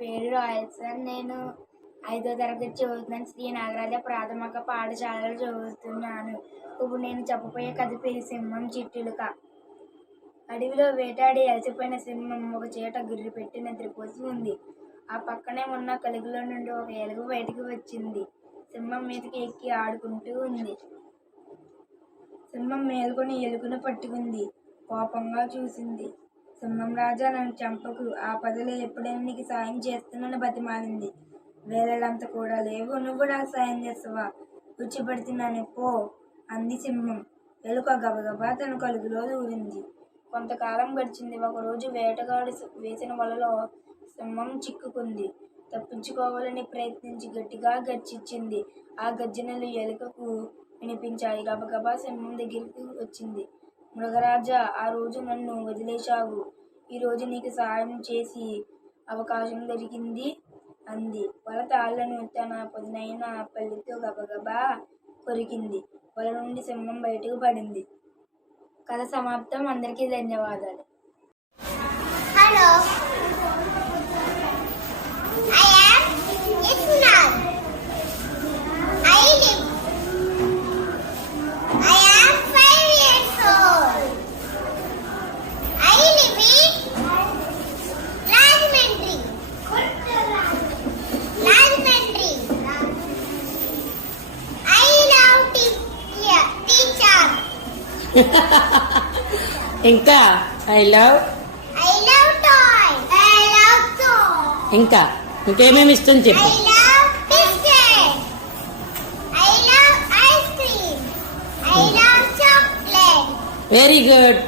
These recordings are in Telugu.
పేరు రాయల్ సార్. నేను 5వ తరగతి చదువుతున్నాను. శ్రీ నాగరాజ ప్రాథమిక పాఠశాలలో చదువుతున్నాను. ఇప్పుడు నేను చెప్పబోయే కథ పేరు సింహం చిట్టులుక. అడవిలో వేటాడి అలసిపోయిన సింహం ఒక చీట గుర్రు పెట్టి నిద్రపోతూ ఉంది. ఆ పక్కనే ఉన్న కలుగులో నుండి ఒక ఎలుక బయటికి వచ్చింది. సింహం మీదకి ఎక్కి ఆడుకుంటూ ఉంది. సింహం మేలుకొని ఎలుకను పట్టుకుంది. కోపంగా చూసింది. సింహం రాజా, నన్ను చంపకు. ఆ పదలో ఎప్పుడైనా నీకు సాయం చేస్తున్నాను బతిమాలింది. వేలడంత కూడా లేవు, నువ్వు నాకు సాయం చేస్తావా? కూర్చోబెడుతున్నాను పో అంది సింహం. ఎలుక గబగబా తన కలుగులో దూరింది. కొంతకాలం గడిచింది. ఒకరోజు వేటగాడు వేసిన వలలో సింహం చిక్కుకుంది. తప్పించుకోవాలని ప్రయత్నించి గట్టిగా గర్జించింది. ఆ గర్జనలు ఎలుకకు వినిపించాయి. గబగబా సింహం దగ్గరికి వచ్చింది. మృగరాజా, ఆ రోజు నన్ను వదిలేశావు. ఈరోజు నీకు సహాయం చేసి అవకాశం దొరికింది అంది. వల తాళ్లను తన పదునైన పళ్ళతో గబగబా కొరికింది. వల నుండి సింహం బయటకు పడింది. కథ సమాప్తం. అందరికీ ధన్యవాదాలు. Hello, I am Ismail. I am 5 years old. I live in Rajahmundry. I love teacher. ఇంకా ఐ లవ్ toy. ఇంకా ఇంకేమేమి ఇష్టం చెప్పు. I love biscuit. I love ice cream. I love chocolate. Very good.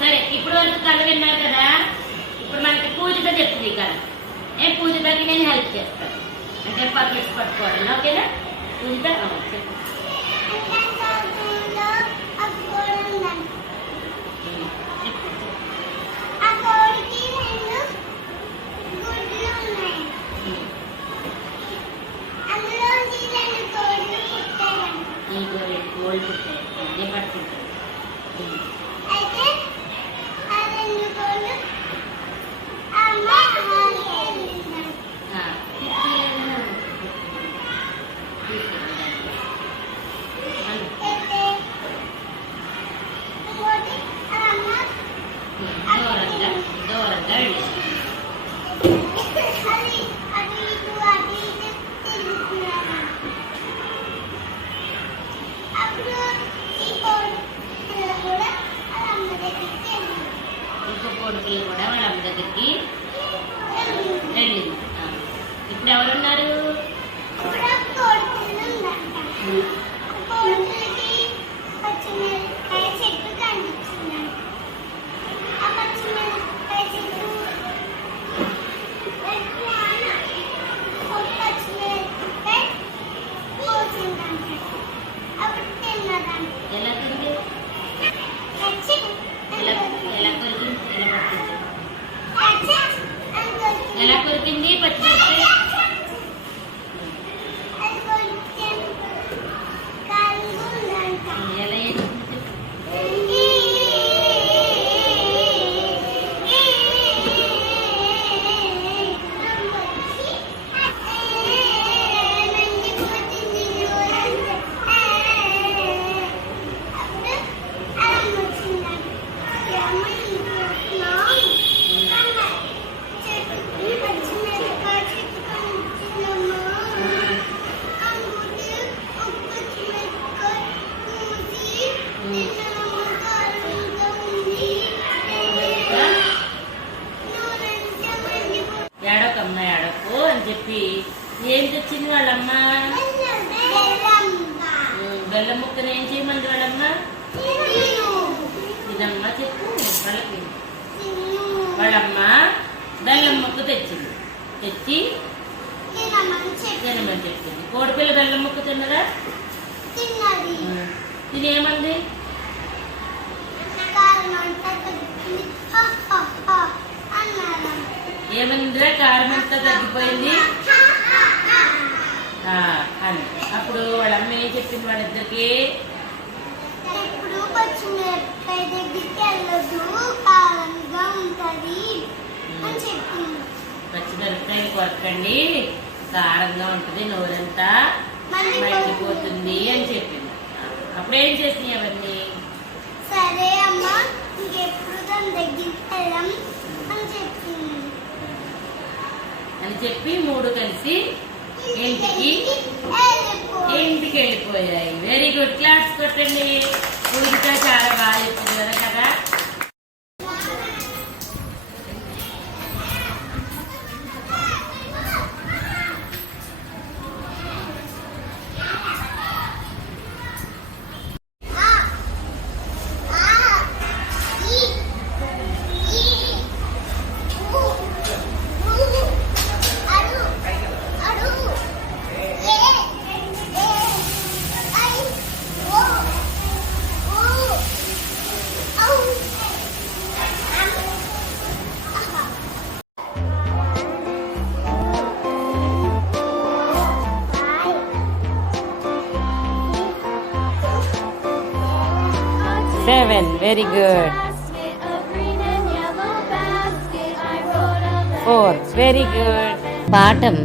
సరే, ఇప్పుడు వరకు కథ విన్నారు కదా. ఇప్పుడు మనకి పూజగా చెప్తుంది ఈ కథ. పూజకి నేను హెల్ప్ చేస్తాను. అంటే పర్ఫెక్ట్ పట్టుకోవాలి. ఓకేనా? పూజ చెప్పు. గోల్డ్ పుట్టాయి పట్టుకుంటాయి. దూరంగా ఇంకో కొడుకులు కూడా వాళ్ళ అమ్మ దగ్గరికి వెళ్ళింది. ఇప్పుడు ఎవరున్నారు? ఎలా తింది? ఎలా కొరికింది? పచ్చిమిరపకాయ ఎలా ఏడకమ్మా ఏడకు అని చెప్పి ఏం తెచ్చింది వాళ్ళమ్మ? బెల్లం ముక్కను ఏం చేయమంది వాళ్ళమ్మ? ఇదమ్మా చెప్పు వాళ్ళకి. వాళ్ళమ్మ బెల్లం ముక్క తెచ్చింది. తెచ్చి తినమని చెప్పింది. కోడిపిల్ల బెల్లం ముక్క తిన్నదా? తినేమంది? ఏమందిరా? కారం అంతా తగ్గిపోయింది అని. అప్పుడు వాళ్ళ అమ్మ ఏం చెప్పింది వాళ్ళిద్దరికి? పచ్చిమిరపకాయ మిరపకాయలు కొట్టండి, కారంగా ఉంటుంది, నోరంతా మండిపోతుంది అని చెప్పింది. అప్పుడేం చేసినాయి అవన్నీ? సరే అమ్మా, ఇంకెప్పుడు దాని దగ్గరికి వెళ్ళాం అని చెప్పి మూడు కలిసి ఇంటికి వెళ్ళిపోయాయి. వెరీ గుడ్, క్లాప్స్ కొట్టండి. పూజిత చాలా బాగా చెప్పింది కదా. Seven, very good. 4, very good. పాఠం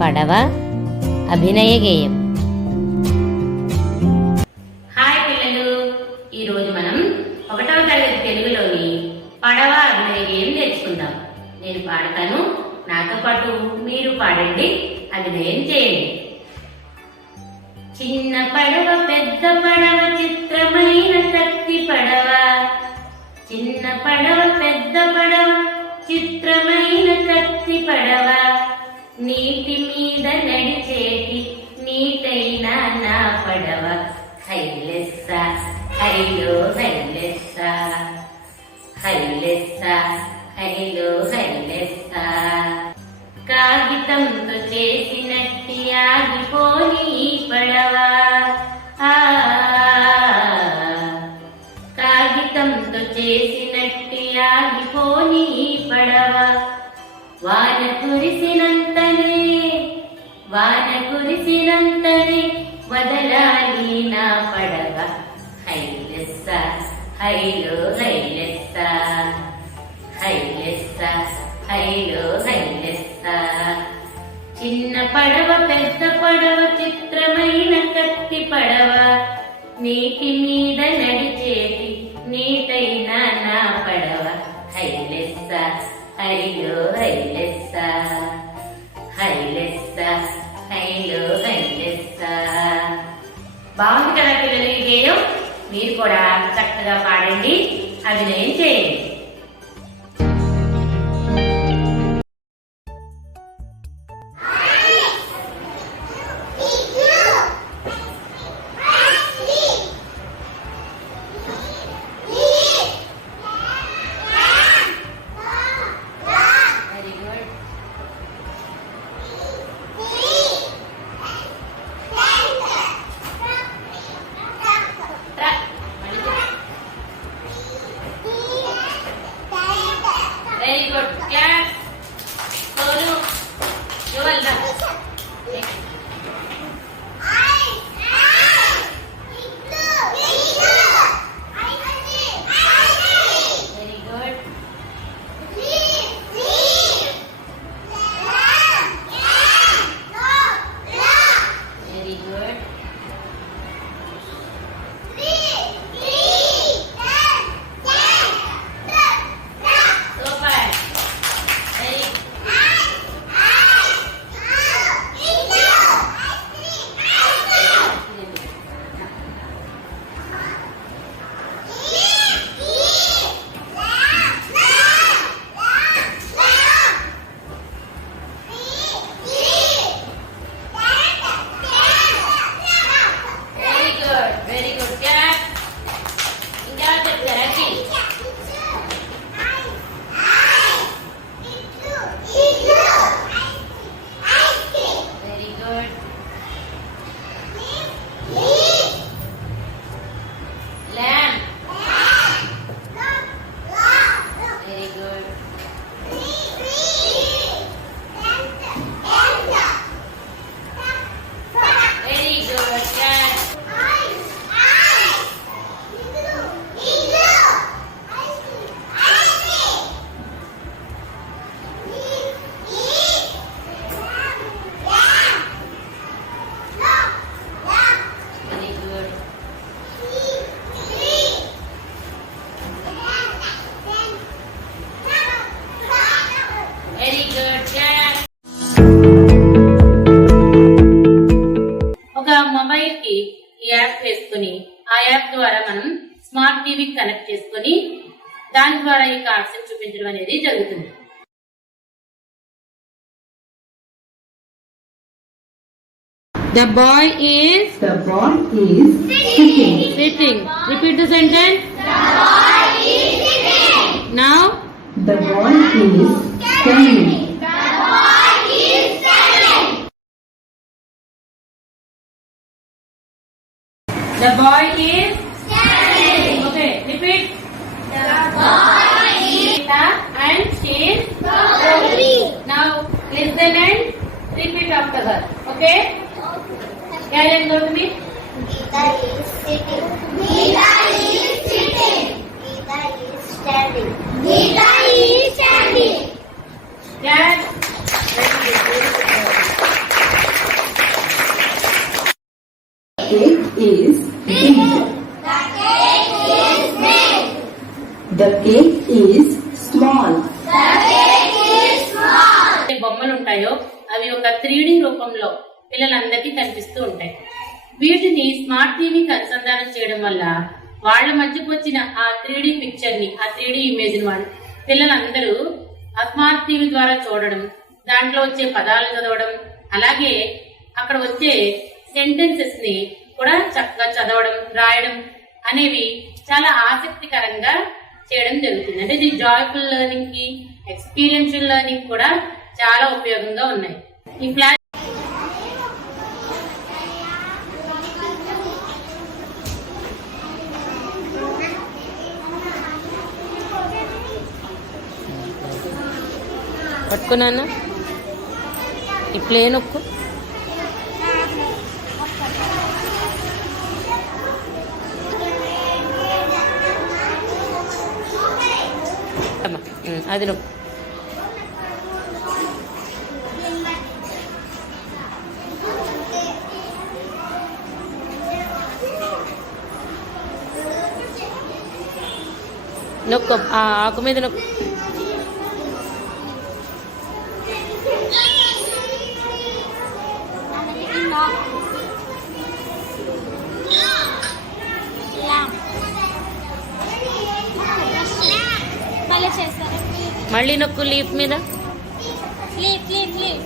పడవ అభినయ గేయం. హాయ్ పిల్లలు, ఈరోజు మనం 1వ తరగతి తెలుగులోని పడవ అభినయ గేయం నేర్చుకుందాం. నేను పాడతాను, నాతో పాటు మీరు పాడండి, అభినయం చేయండి. చిన్న పడవ పెద్ద పడవ చిత్రమైన కత్తి పడవ, చిన్న పడవ పెద్ద పడవ చిత్రమైన కత్తి పడవ, నీటి మీద నడిచేటి నీటైన నా పడవ, హైలెస్స హైలో హైలెస్స, హైలెస్స హైలో హైలెస్స. కాగితంతో చేసినట్టి ఆగిపోని ఈ పడవ, కాగితంతో చేసినట్టి ఆగిపోని ఈ పడవ, వాన కురిసినంతనే వదలాలి నా పడవ, హైలెస్స హైలో హైలెస్స, హైలెస్స హైలో హైలెస్స. చిన్న పడవ పెద్ద పడవ చిత్రమైన కత్తి పడవ, నీటి మీద నడిచేటి నీటైన నా పడవ, హైలెస్స హైలో హైలెస్స, హైలెస్స హైలో హైలెస్స. బాగుంది కదా పిల్లలు ఈ గేయం? మీరు కూడా చక్కగా పాడండి, అభినయం చేయండి. చేసుకొని దాని ద్వారా ఈ కార్డ్స్ చూపించడం అనేది జరుగుతుంది. The boy is sitting. Repeat the sentence. The boy is sitting. Now The boy is standing. the boy is standing. Okay, repeat. The boy is and she is going. Now listen and repeat after her. Okay? Carry on, go to me. Geeta is sitting. Geeta is sitting. Geeta is standing. Geeta is standing. Yes. Cake is big. The cake is big. The cake is small. The cake is small. బొమ్మలు ఉంటాయో అవి ఒక 3D రూపంలో పిల్లలందరికీ కనిపిస్తూ ఉంటాయి. వీటిని స్మార్ట్ టీవీకి అనుసంధానం చేయడం వల్ల వాళ్ళ మధ్యకు వచ్చిన ఆ 3D పిక్చర్ ని, ఆ 3D ఇమేజ్ ని వాళ్ళు పిల్లలందరూ ఆ స్మార్ట్ టీవీ ద్వారా చూడడం, దాంట్లో వచ్చే పదాలు చదవడం, అలాగే అక్కడ వచ్చే సెంటెన్సెస్ ని కూడా చక్కగా చదవడం, రాయడం అనేవి చాలా ఆసక్తికరంగా చేయడం జరుగుతుంది. అంటే ఇది జాయ్ఫుల్ లెర్నింగ్ కి, ఎక్స్పీరియన్షియల్ లెర్నింగ్ కూడా చాలా ఉపయోగంగా ఉన్నాయి. ఈ ఫ్లాష్ పట్టుకున్నాను, ఈ ప్లే నొక్కు. అది నొక్కు. నొక్కు, ఆ ఆకు మీద నొక్కు. మళ్ళీ చేస్తారా? మళ్ళీ నొక్కు లీఫ్ మీద. Leave leave leave.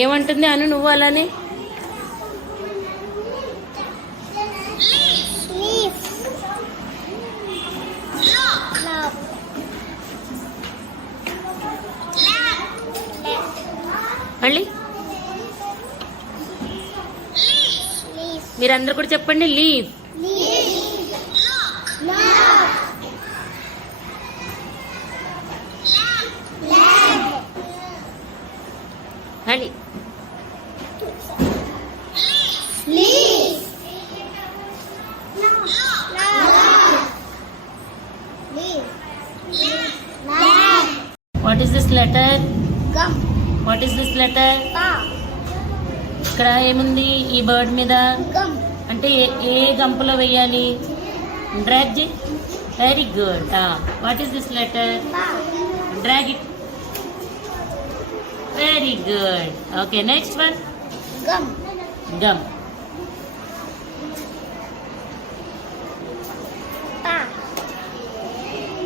ఏమంటుంది అను నువ్వు అలానే? మళ్ళీ మీరందరూ కూడా చెప్పండి, లీవ్. మళ్ళీ what is this letter? What is this letter? ఇక్కడ ఏముంది ఈ బర్డ్ మీద? అంటే ఏ గంపలో వేయాలి? డ్రాగ్ చేయి. Very good. What is this letter? Drag it. Very good. Okay, next one. Gum.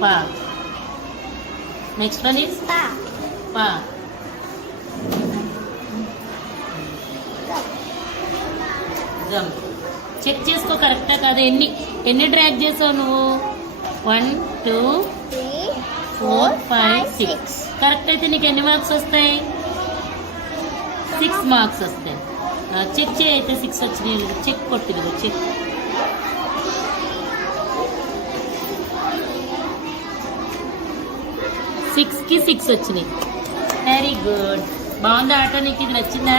పా. నెక్స్ట్ వన్ ఈస్ పా. గమ్. చెక్ చేసుకో కరెక్టా కాదు. ఎన్ని డ్రాగ్ చేసావు నువ్వు? 1 2 4 5 6. కరెక్ట్ అయితే నీకు ఎన్ని మార్క్స్ వస్తాయి? 6 మార్క్స్ వస్తాయి. చెక్ చేయి అయితే 6 వచ్చినాయి. చెక్ కొట్టిది. చెక్. సిక్స్కి 6 వచ్చినాయి. Very good. బాగుందా ఆట? నీకు ఇది నచ్చిందా?